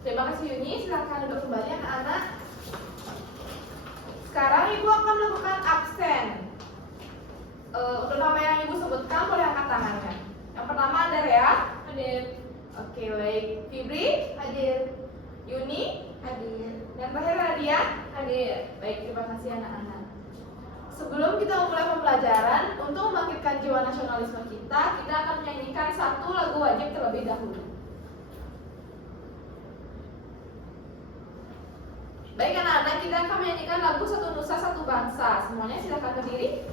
Terima kasih Yuni, silakan duduk kembali anak-anak. Sekarang Ibu akan melakukan absen. Untuk nama yang Ibu sebutkan boleh angkat tangannya. Yang pertama ada Rea. Hadir. Oke, baik. Fibri. Hadir. Yuni. Hadir. Dan terakhir Nadia. Hadir. Baik, terima kasih anak-anak. Sebelum kita memulai pembelajaran, untuk membangkitkan jiwa nasionalisme kita akan menyanyikan satu lagu wajib terlebih dahulu. Baik anak-anak, kita akan menyanyikan lagu Satu Nusa Satu Bangsa. Semuanya silakan berdiri.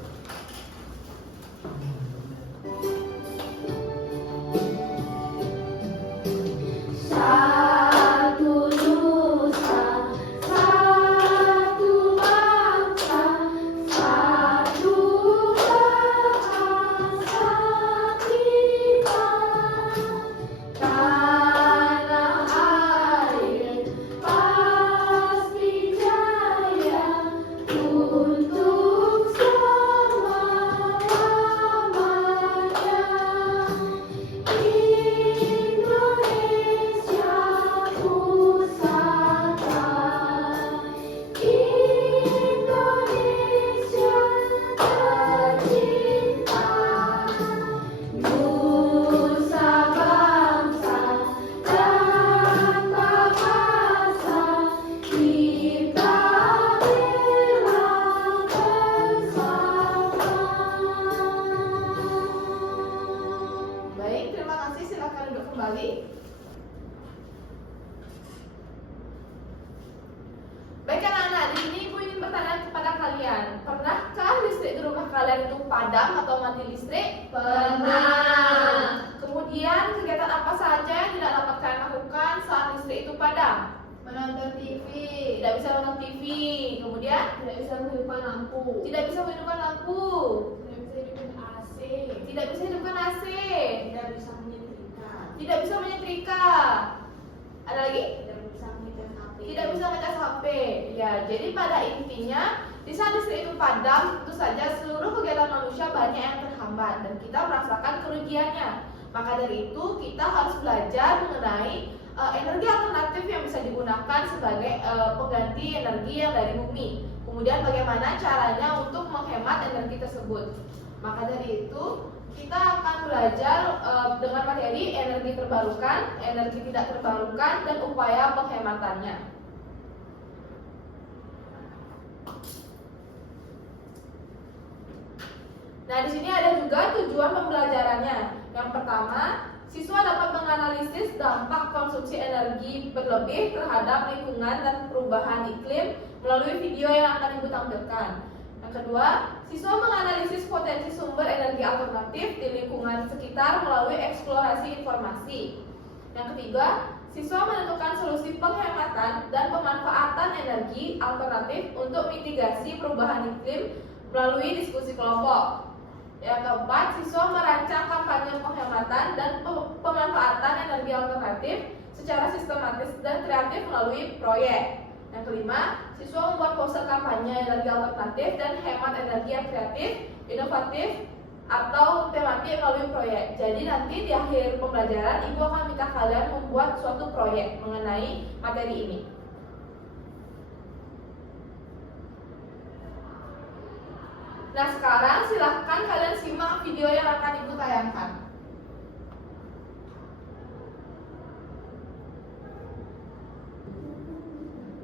Satu nusa, satu bangsa, satu bahasa kita. Tanah air pasti jaya untuk selama-lamanya. Indonesia pusaka, Indonesia tercinta, nusa bangsa dan bahasa kita bela bersama. Baik, terima kasih. Silakan duduk kembali. Baik anak-anak, di sini Ibu ingin bertanya kepada kalian, pernahkah listrik di rumah kalian itu padam atau mati listrik? Pernah. Kemudian kegiatan apa saja yang tidak dapat kalian lakukan saat listrik itu padam? Menonton TV, Tidak bisa nonton TV. Kemudian tidak bisa menghidupkan lampu, tidak bisa menghidupkan lampu. tidak bisa hidupkan AC, Tidak bisa hidupkan AC. tidak bisa menyetrika, Tidak bisa menyetrika. Ada lagi? tidak bisa menyetrika HP, Tidak bisa ngecas HP. Ya, jadi pada intinya di saat listrik itu padam, tentu saja seluruh kegiatan manusia banyak yang terhambat dan kita merasakan kerugiannya. Maka dari itu kita harus belajar mengenai energi alternatif yang bisa digunakan sebagai pengganti energi yang dari bumi. Kemudian bagaimana caranya untuk menghemat energi tersebut. Maka dari itu kita akan belajar dengan materi energi terbarukan, energi tidak terbarukan, dan upaya penghematannya. Nah, di sini ada juga tujuan pembelajarannya. Yang pertama, siswa dapat menganalisis dampak konsumsi energi berlebih terhadap lingkungan dan perubahan iklim melalui video yang akan Ibu tampilkan. Yang kedua, siswa menganalisis potensi sumber energi alternatif di lingkungan sekitar melalui eksplorasi informasi. Yang ketiga, siswa menentukan solusi penghematan dan pemanfaatan energi alternatif untuk mitigasi perubahan iklim melalui diskusi kelompok. Yang keempat, siswa merancang kampanye penghematan dan pemanfaatan energi alternatif secara sistematis dan kreatif melalui proyek. Yang kelima, siswa membuat poster kampanye energi alternatif dan hemat energi yang kreatif, inovatif, atau tematik melalui proyek. Jadi nanti di akhir pembelajaran Ibu akan minta kalian membuat suatu proyek mengenai materi ini. Nah, sekarang silahkan kalian simak video yang akan Ibu tayangkan.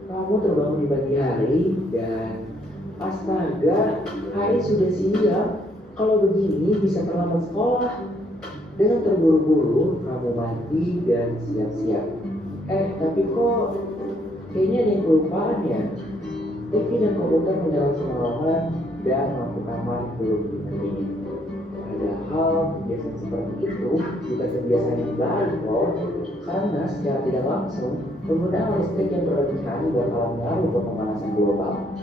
Kamu terbangun di pagi hari dan astaga, hari sudah siap. Kalau begini bisa terlambat sekolah. Dengan terburu-buru, kamu mandi dan siap-siap. Tapi kok kayaknya ada yang kelupaan ya? TV dan komputer menyala semalaman dan lampu kamar belum dimatiin. Padahal kebiasaan seperti itu bukan kebiasaan yang baik loh. Karena secara tidak langsung, penggunaan listrik yang berlebihan bakalan mengaruh ke pemanasan global.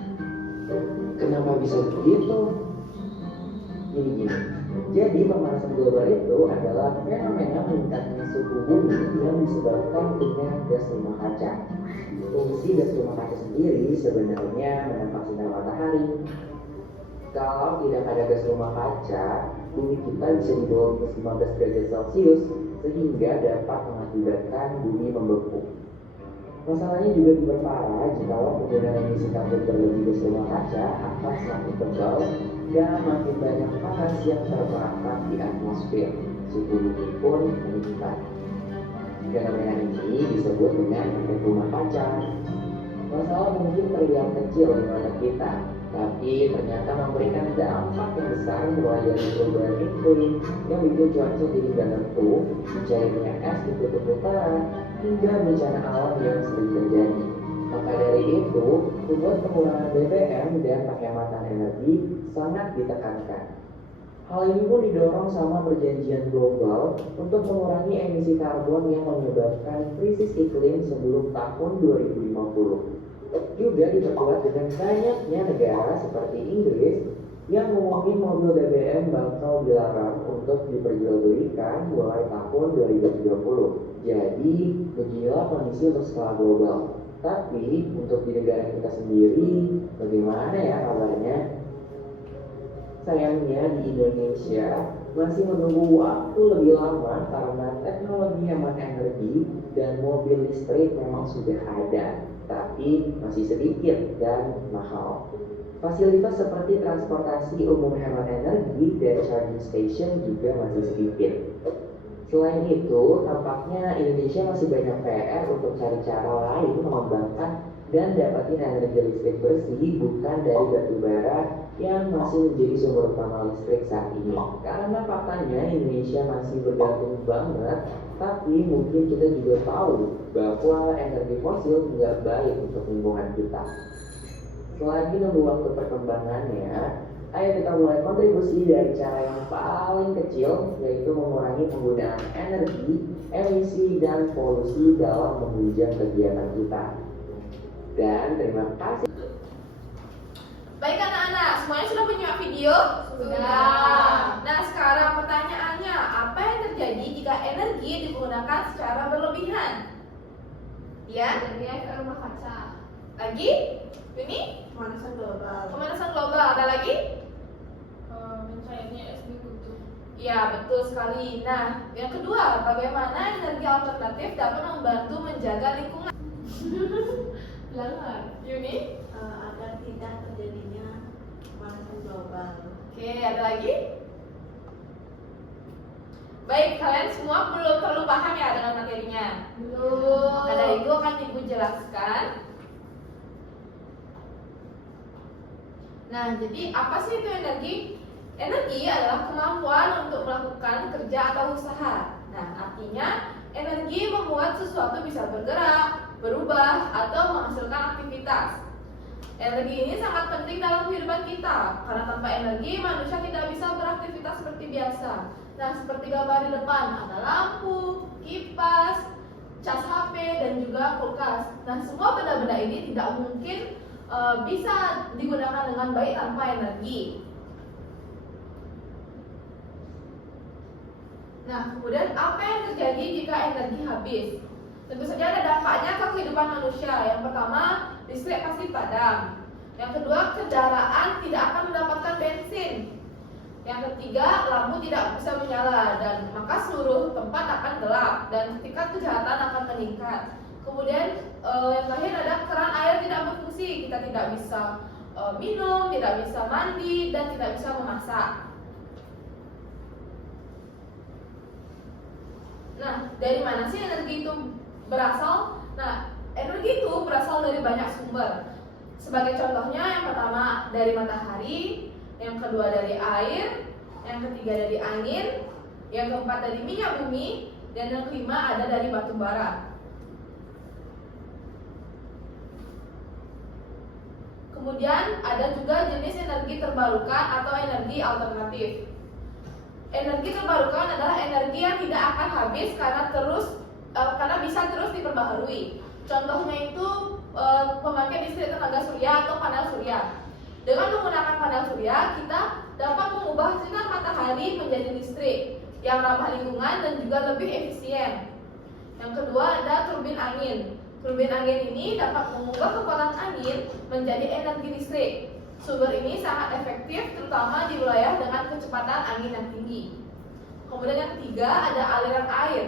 Kenapa bisa begitu? Gini. Jadi pemanasan global itu adalah fenomena meningkatnya suhu bumi yang disebabkan dengan gas rumah kaca. Fungsi gas rumah kaca sendiri sebenarnya menangkap sinar matahari. Kalau tidak ada gas rumah kaca, bumi kita bisa di bawah minus 15 derajat Celcius sehingga dapat mengakibatkan bumi membeku. Masalahnya juga diperparah jikalau penggunaan emisi karbon berlebih gas rumah kaca akan semakin tebal dan makin banyak panas yang terperangkap di atmosfer. Suhu bumi pun meningkat. Fenomena ini disebut dengan efek rumah kaca. Masalah mungkin terlihat kecil di mata kita, tapi ternyata memberikan dampak yang besar mulai dari perubahan iklim yang bikin cuaca jadi gak tentu, mencairnya es di kutub utara, hingga bencana alam yang sering terjadi. Maka dari itu, tujuan pengurangan BBM dan penghematan energi sangat ditekankan. Hal ini pun didorong sama perjanjian global untuk mengurangi emisi karbon yang menyebabkan krisis iklim sebelum tahun 2050. Juga diperkuat dengan banyaknya negara seperti Inggris yang ngomongin mobil BBM bakal dilarang untuk diperjualbelikan mulai tahun 2030. Jadi, beginilah kondisi untuk skala global. Tapi, untuk di negara kita sendiri, bagaimana ya kabarnya? Sayangnya di Indonesia masih menunggu waktu lebih lama karena teknologi hemat energi dan mobil listrik memang sudah ada, tapi masih sedikit dan mahal. Fasilitas seperti transportasi umum hemat energi dan charging station juga masih sedikit. Selain itu, tampaknya Indonesia masih banyak PR untuk cari cara lain mengembangkan dan dapatin energi listrik bersih bukan dari batu bara yang masih menjadi sumber utama listrik saat ini. Karena faktanya Indonesia masih bergantung banget, tapi mungkin kita juga tahu bahwa energi fosil tidak baik untuk lingkungan kita. Selagi nunggu waktu perkembangannya, ayo kita mulai kontribusi dari cara yang paling kecil, yaitu mengurangi penggunaan energi, emisi, dan polusi dalam menunjang kegiatan kita. Dan terima kasih. Baik anak-anak, semuanya sudah menyimak video? Sudah. Nah sekarang pertanyaannya, apa yang terjadi jika energi digunakan secara berlebihan? Ya, Jadi efek rumah kaca. lagi? Ini? Pemanasan global. Pemanasan global, ada lagi? Mencairnya es di kutub. Ya, betul sekali. Nah, yang kedua, bagaimana energi alternatif dapat membantu menjaga lingkungan? Pelanggar. Yuni? Agar tidak terjadinya pemanasan global. Oke, ada lagi? Baik, kalian semua belum terlalu paham ya dengan materinya. Belum. Maka dari itu akan Ibu jelaskan. Nah, jadi apa sih itu energi? Energi adalah kemampuan untuk melakukan kerja atau usaha. Nah, artinya energi membuat sesuatu bisa bergerak, berubah, atau menghasilkan aktivitas. Energi ini sangat penting dalam kehidupan kita, karena tanpa energi manusia tidak bisa beraktivitas seperti biasa. Nah, seperti gambar di depan, ada lampu, kipas, cas HP, dan juga kulkas. Nah, semua benda-benda ini tidak mungkin bisa digunakan dengan baik tanpa energi. Nah, kemudian apa yang terjadi jika energi habis? Tentu saja ada dampaknya ke kehidupan manusia. Yang pertama, listrik pasti padam. Yang kedua, kendaraan tidak akan mendapatkan bensin. Yang ketiga, lampu tidak bisa menyala dan maka seluruh tempat akan gelap dan tingkat kejahatan akan meningkat. Kemudian yang terakhir ada keran air tidak berfungsi. Kita tidak bisa minum, tidak bisa mandi, dan tidak bisa memasak. Nah, dari mana sih energi itu berasal? Nah, energi itu berasal dari banyak sumber. Sebagai contohnya, yang pertama dari matahari, yang kedua dari air, yang ketiga dari angin, yang keempat dari minyak bumi, dan yang kelima ada dari batu bara. Kemudian ada juga jenis energi terbarukan atau energi alternatif. Energi terbarukan adalah energi yang tidak akan habis karena bisa terus diperbaharui. Contohnya itu pembangkit listrik tenaga surya atau panel surya. Dengan menggunakan panel surya, kita dapat mengubah sinar matahari menjadi listrik yang ramah lingkungan dan juga lebih efisien. Yang kedua ada turbin angin. Turbin angin ini dapat mengubah kekuatan angin menjadi energi listrik. Sumber ini sangat efektif terutama di wilayah dengan kecepatan angin yang tinggi. Kemudian yang ketiga ada aliran air.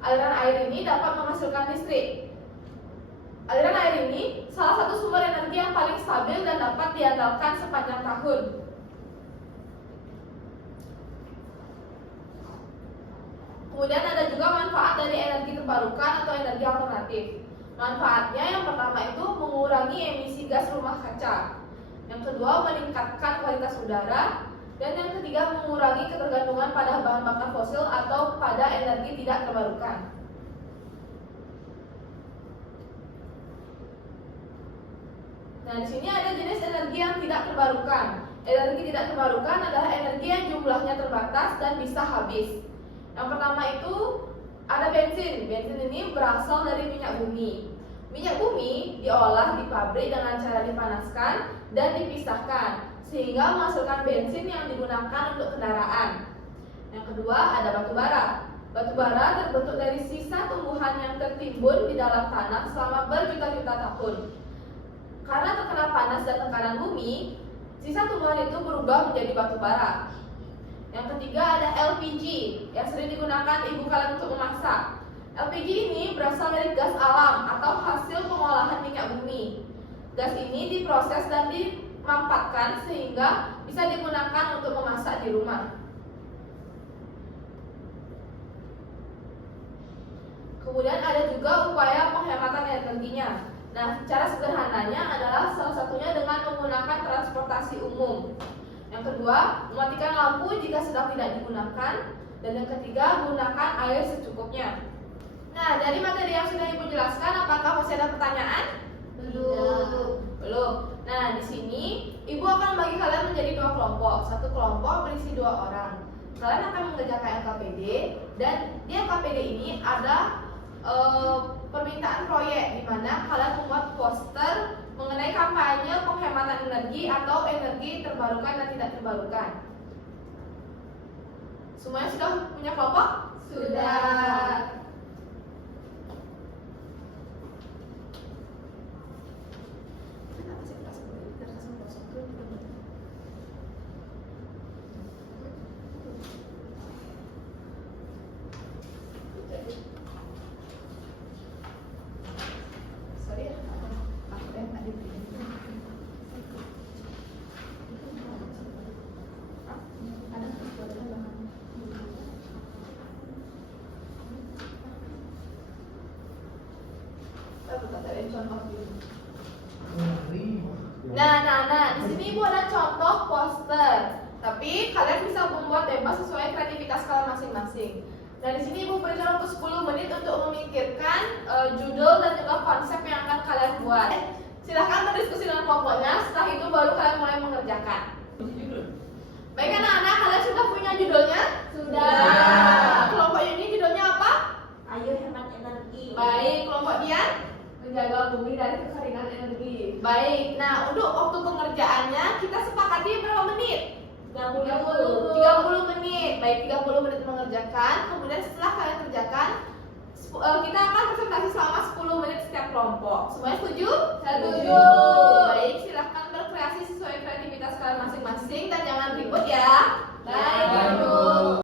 Aliran air ini dapat menghasilkan listrik. Aliran air ini salah satu sumber energi yang paling stabil dan dapat diandalkan sepanjang tahun. Kemudian ada juga manfaat dari energi terbarukan atau energi alternatif. Manfaatnya yang pertama itu mengurangi emisi gas rumah kaca. Yang kedua meningkatkan kualitas udara. Dan yang ketiga mengurangi ketergantungan pada bahan bakar fosil atau pada energi tidak terbarukan. Nah, di sini ada jenis energi yang tidak terbarukan. Energi tidak terbarukan adalah energi yang jumlahnya terbatas dan bisa habis. Yang pertama itu ada bensin. Bensin ini berasal dari minyak bumi. Minyak bumi diolah di pabrik dengan cara dipanaskan dan dipisahkan sehingga menghasilkan bensin yang digunakan untuk kendaraan. Yang kedua ada batu bara. Batu bara terbentuk dari sisa tumbuhan yang tertimbun di dalam tanah selama berjuta-juta tahun. Karena terkena panas dan tekanan bumi, sisa tumbuhan itu berubah menjadi batu bara. Yang ketiga ada LPG yang sering digunakan ibu kalian untuk memasak. LPG ini berasal dari gas alam atau hasil pengolahan minyak bumi. Gas ini diproses dan dimampatkan sehingga bisa digunakan untuk memasak di rumah. Kemudian ada juga upaya penghematan energinya. Nah, cara sederhananya adalah salah satunya dengan menggunakan transportasi umum. Yang kedua, mematikan lampu jika sedang tidak digunakan. Dan yang ketiga, gunakan air secukupnya. Nah, dari materi yang sudah Ibu jelaskan, apakah masih ada pertanyaan? Belum. Nah, di sini Ibu akan membagi kalian menjadi dua kelompok. Satu kelompok berisi 2 orang. Kalian akan mengerjakan LKPD dan di LKPD ini ada permintaan proyek di mana kalian membuat poster mengenai kampanye penghematan energi atau energi terbarukan dan tidak terbarukan. Semuanya sudah punya kelompok? Sudah. Nah, di sini Ibu ada contoh poster. Tapi kalian bisa membuat bebas sesuai kreativitas kalian masing-masing. Nah, di sini Ibu berikan waktu 10 menit untuk memikirkan judul dan juga konsep yang akan kalian buat. Silahkan berdiskusi dengan kelompoknya. Setelah itu baru kalian mulai mengerjakan. Baik anak-anak, kalian sudah punya judulnya? Sudah. Kelompok ini judulnya apa? Ayo hemat energi. Baik, kelompok dia? Menjaga bumi dari kekeringan energi. Baik, nah untuk waktu pengerjaannya kita sepakati berapa menit? 30 menit. Baik, 30 menit mengerjakan. Kemudian setelah kalian kerjakan, kita akan presentasi selama 10 menit setiap kelompok. Semuanya setuju? Setuju. Baik, silahkan berkreasi sesuai kreativitas kalian masing-masing dan jangan ribut ya. Baik, Bu.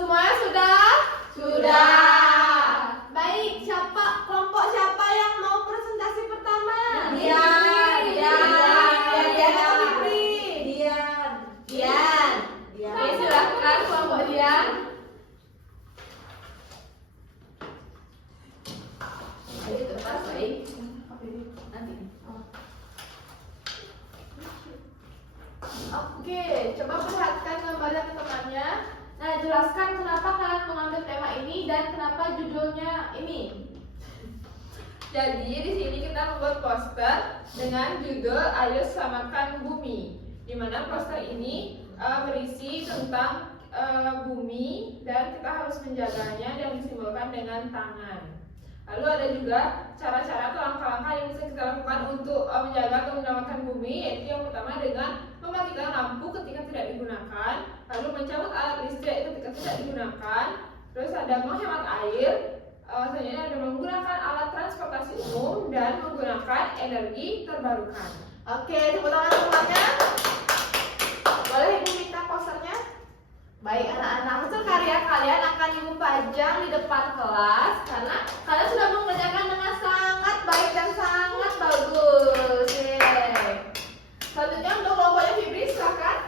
Semuanya sudah? Sudah. Baik, kelompok siapa yang mau presentasi pertama? Dian. Oke, silahkan kelompok Dian. Ayo kertas, baik. Nanti. Oke, coba perhatikan gambar yang temannya. Nah, jelaskan kenapa kalian mengambil tema ini dan kenapa judulnya ini. Jadi di sini kita membuat poster dengan judul Ayo Selamatkan Bumi. Di mana poster ini berisi tentang bumi dan kita harus menjaganya dan disimbolkan dengan tangan. Lalu ada juga cara-cara atau langkah-langkah yang bisa kita lakukan untuk menjaga atau menyelamatkan bumi, yaitu yang pertama dengan mematikan lampu ketika tidak digunakan, lalu mencabut alat listrik ketika tidak digunakan, terus ada menghemat air, selanjutnya ada menggunakan alat transportasi umum dan menggunakan energi terbarukan. Oke, tepuk tangan semuanya. Boleh Ibu minta posternya? Baik anak-anak, hasil karya kalian akan Ibu pajang di depan kelas karena kalian sudah mengerjakan dengan sangat baik dan sangat bagus. Yeay. Selanjutnya untuk kelompoknya Fibri, silakan.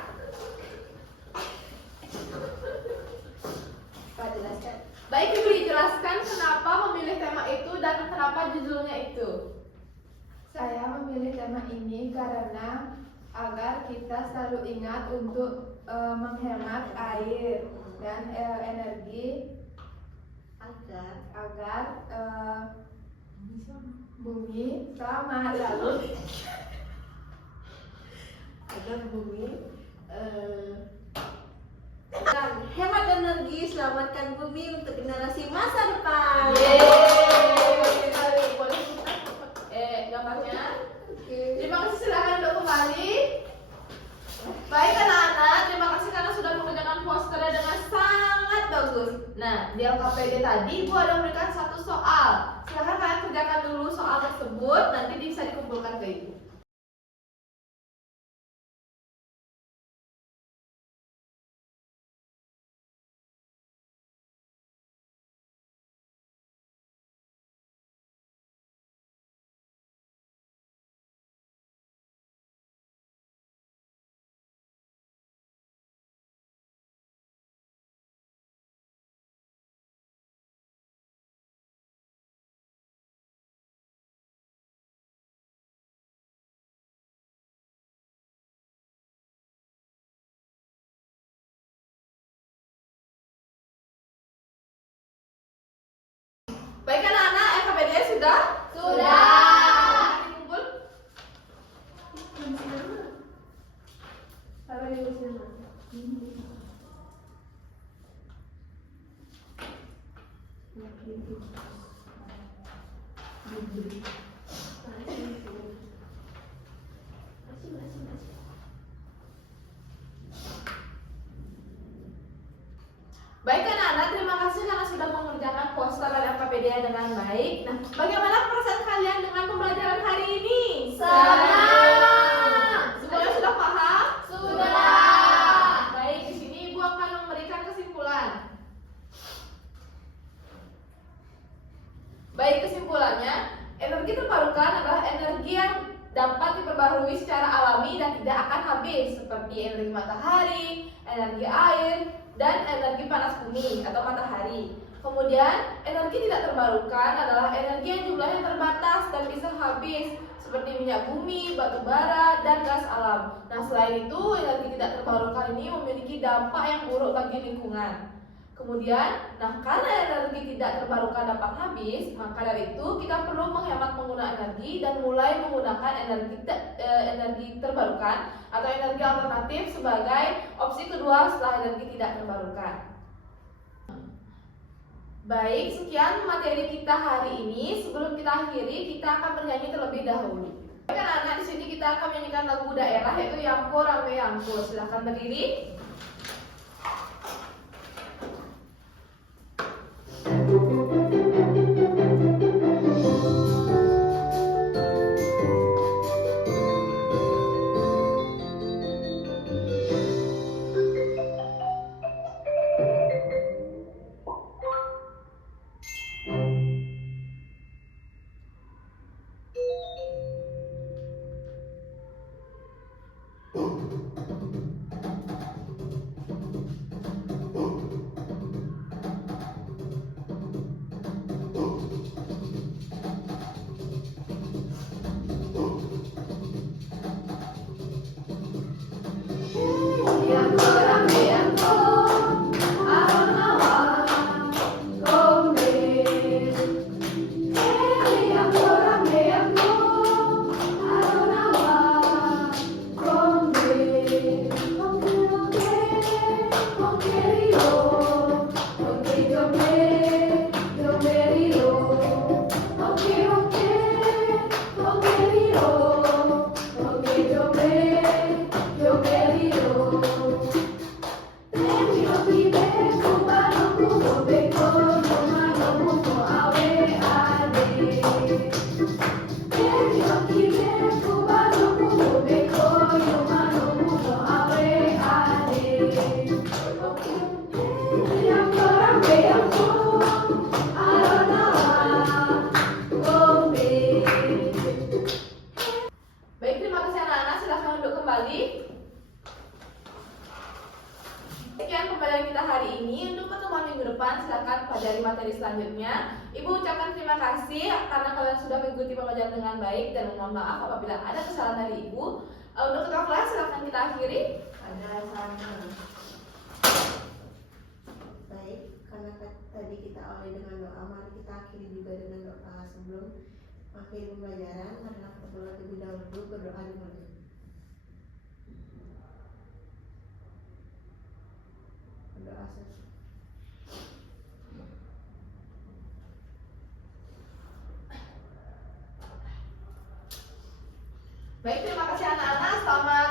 Pak jelaskan. Baik Fibri, jelaskan kenapa memilih tema itu dan kenapa judulnya itu. Saya memilih tema ini karena agar kita selalu ingat untuk menghemat air dan energi agar bumi selamat, lalu Agar bumi hemat energi, selamatkan bumi untuk generasi masa depan. Yeay. Boleh putar gambarnya. Terima kasih, silakan untuk kembali. Baik anak-anak, terima kasih karena sudah mengerjakan posternya dengan sangat bagus. Nah, di LKPD tadi Ibu ada memberikan satu soal. Silakan kalian kerjakan dulu soal tersebut, nanti bisa dikumpulkan ke Ibu. Baik anak-anak, LKPD sudah? Sudah. Dikumpul. Taruh di sana. Baik anak-anak, terima kasih karena sudah mengerjakan poster dan LKPD dengan baik. Nah, bagaimana perasaan kalian dengan pembelajaran hari ini? Senang. Semuanya sudah paham? Sudah. Baik, di sini Ibu akan memberikan kesimpulan. Baik, kesimpulannya, energi terbarukan adalah energi yang dapat diperbarui secara alami dan tidak akan habis, seperti energi matahari, energi air, dan energi panas bumi atau matahari. Kemudian, energi tidak terbarukan adalah energi yang jumlahnya terbatas dan bisa habis, seperti minyak bumi, batu bara, dan gas alam. Nah, selain itu, energi tidak terbarukan ini memiliki dampak yang buruk bagi lingkungan. Kemudian, karena energi tidak terbarukan dapat habis, maka dari itu kita perlu menghemat penggunaan energi dan mulai menggunakan energi terbarukan atau energi alternatif sebagai opsi kedua setelah energi tidak terbarukan. Baik, sekian materi kita hari ini. Sebelum kita akhiri, kita akan bernyanyi terlebih dahulu. Anak-anak, di sini kita akan menyanyikan lagu daerah yaitu Yamko Rame Yamko. Silahkan berdiri. Baik, terima kasih anak-anak. Silahkan duduk kembali. Sekian pembelajaran kita hari ini. Untuk pertemuan minggu depan, silakan pelajari materi selanjutnya. Ibu ucapkan terima kasih karena kalian sudah mengikuti pembelajaran dengan baik dan mohon maaf apabila ada kesalahan dari ibu. Untuk ketua kelas, silakan kita akhiri. Ada sama. Baik, karena tadi kita awali dengan doa, mari kita akhiri juga dengan doa sebelum akhir pembelajaran. Marilah kita terlebih dahulu berdoa dulu. Berdoa saja. Baik, terima kasih anak-anak. Selamat